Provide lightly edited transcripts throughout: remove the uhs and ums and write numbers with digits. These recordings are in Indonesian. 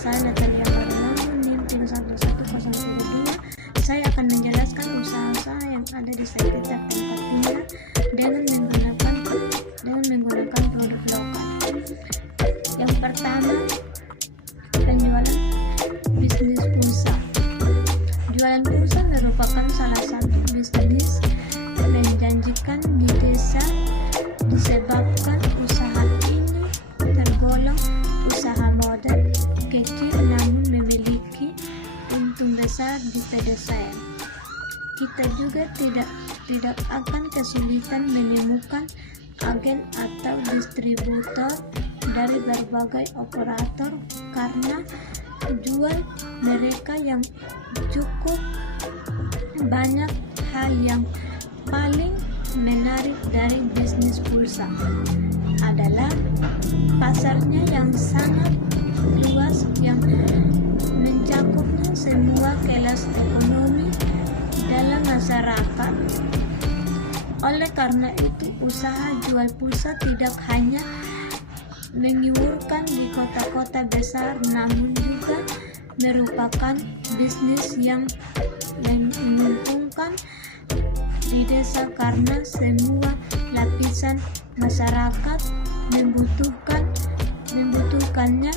saya Natalia Barnamo, NIM 311032. Saya akan menjelaskan usaha-usaha yang ada di sekitar tempat tinggal dengan menggunakan produk lokal. Yang pertama, penjualan bisnis pulsa. Jualan pulsa merupakan salah satu bisnis menjanjikan di desa disebabkan usaha ini tergolong usaha modal kecil namun memiliki untung besar di pedesaan. Kita juga tidak akan kesulitan menemukan agen atau distributor dari berbagai operator karena jual mereka yang cukup banyak. Hal yang paling menarik dari bisnis pulsa adalah pasarnya yang sangat luas yang mencakupnya semua kelas ekonomi dalam masyarakat. Oleh karena itu, usaha jual pulsa tidak hanya mengiurkan di kota-kota besar namun juga merupakan bisnis yang menguntungkan di desa karena semua lapisan masyarakat membutuhkannya.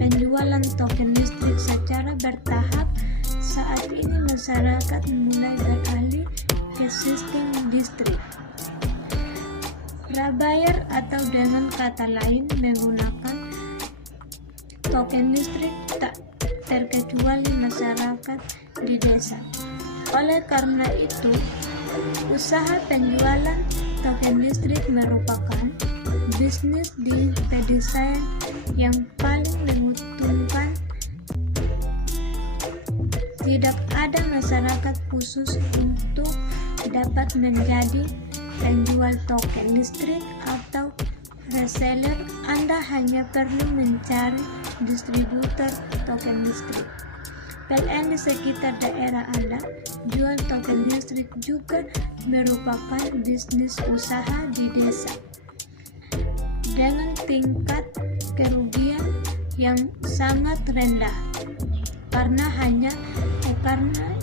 Penjualan token listrik secara bertahap. Saat ini masyarakat mulai beralih ke sistem listrik prabayar atau dengan kata lain menggunakan token listrik tak terkecuali masyarakat di desa. Oleh karena itu, usaha penjualan token listrik merupakan bisnis di pedesaan yang paling menguntungkan. Tidak ada masyarakat khusus untuk dapat menjadi penjual token listrik atau reseller. Anda hanya perlu mencari distributor token listrik PLN di sekitar daerah Anda. Jual token listrik juga merupakan bisnis usaha di desa dengan tingkat kerugian yang sangat rendah karena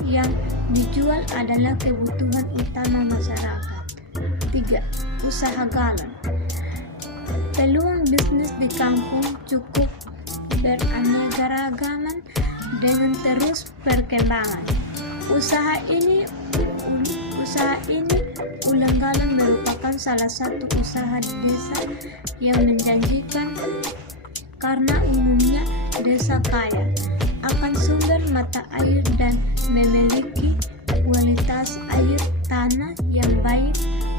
yang dijual adalah kebutuhan utama masyarakat. 3. Usaha galon. Peluang bisnis di kampung cukup beraneka-ragaman dengan terus perkembangan. Usaha ini ulang galon merupakan salah satu usaha di desa yang menjanjikan karena umumnya desa kaya akan sumber mata air dan memiliki kualitas air tanah yang baik.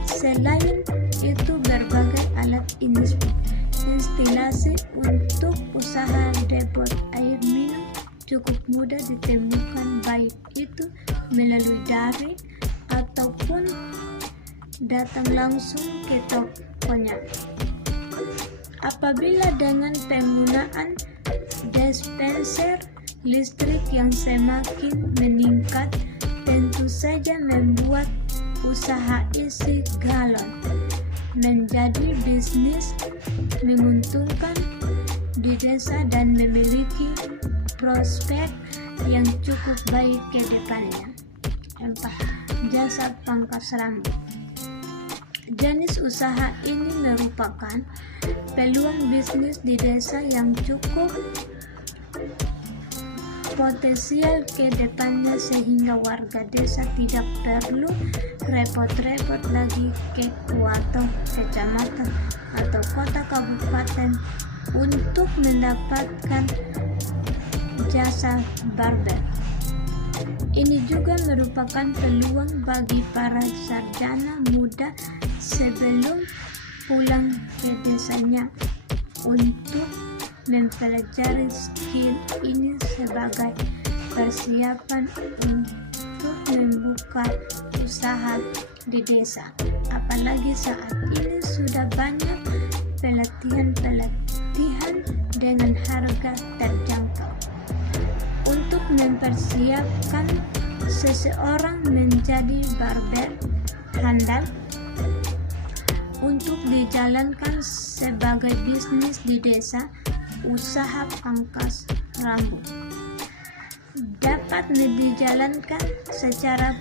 Selain itu, berbagai alat instalasi untuk usaha depot air minum cukup mudah ditemukan, baik itu melalui daring ataupun datang langsung ke tokonya. Apabila dengan penggunaan dispenser listrik yang semakin meningkat, tentu saja membuat usaha isi galon menjadi bisnis menguntungkan di desa dan memiliki prospek yang cukup baik ke depannya. 4. Jasa pangkas rambut. Jenis usaha ini merupakan peluang bisnis di desa yang cukup potensial ke depannya sehingga warga desa tidak perlu repot-repot lagi ke suatu kecamatan atau kota kabupaten untuk mendapatkan jasa barber. Ini juga merupakan peluang bagi para sarjana muda sebelum pulang ke desanya untuk mempelajari skill ini sebagai persiapan untuk membuka usaha di desa. Apalagi saat ini sudah banyak pelatihan dengan harga terjangkau. Untuk mempersiapkan seseorang menjadi barber handal untuk dijalankan sebagai bisnis di desa, usaha pangkas rambut dapat dijalankan secara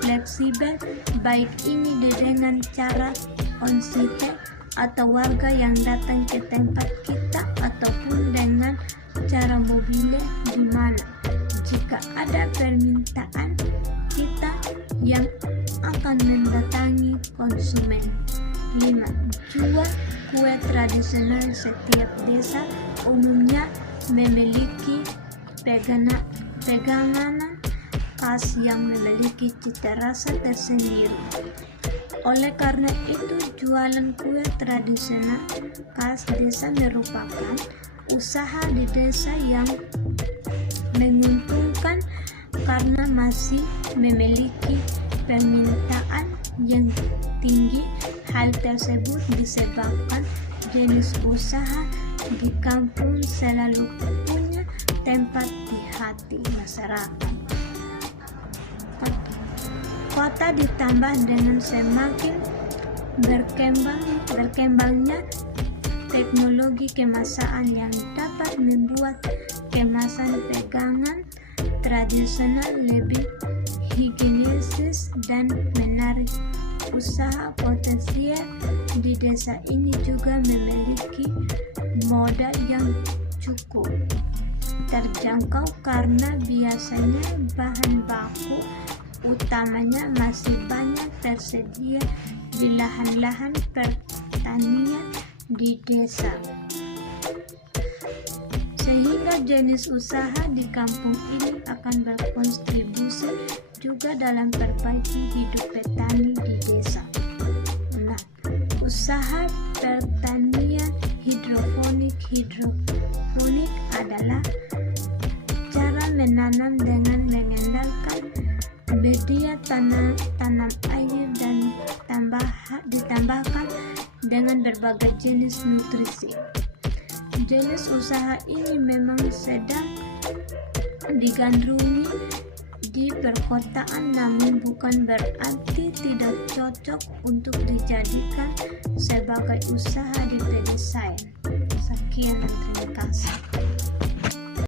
fleksibel, baik ini dengan cara on-site atau warga yang datang ke tempat kita ataupun dengan cara mobile, di mana jika ada permintaan kita yang akan mendatangi konsumen. 5. Jual kue tradisional. Setiap desa umumnya memiliki pegangan khas yang memiliki cita rasa tersendiri. Oleh karena itu, jualan kue tradisional khas desa merupakan usaha di desa yang menguntungkan karena masih memiliki permintaan yang tinggi. Hal tersebut disebabkan jenis usaha di kampung selalu punya tempat di hati masyarakat. Kota ditambah dengan semakin berkembangnya teknologi kemasan yang dapat membuat kemasan pegangan tradisional lebih higienis dan menarik. Usaha potensial di desa ini juga memiliki modal yang cukup terjangkau karena biasanya bahan baku utamanya masih banyak tersedia di lahan-lahan pertanian di desa, sehingga jenis usaha di kampung ini akan berkontribusi juga dalam perbaiki hidup petani di desa. Nah, usaha pertanian hidroponik adalah cara menanam dengan mengandalkan media tanam air dan ditambahkan dengan berbagai jenis nutrisi. Jenis usaha ini memang sedang digandrungi di perkotaan, namun bukan berarti tidak cocok untuk dijadikan sebagai usaha di pedesaan. Sekian dan terima kasih.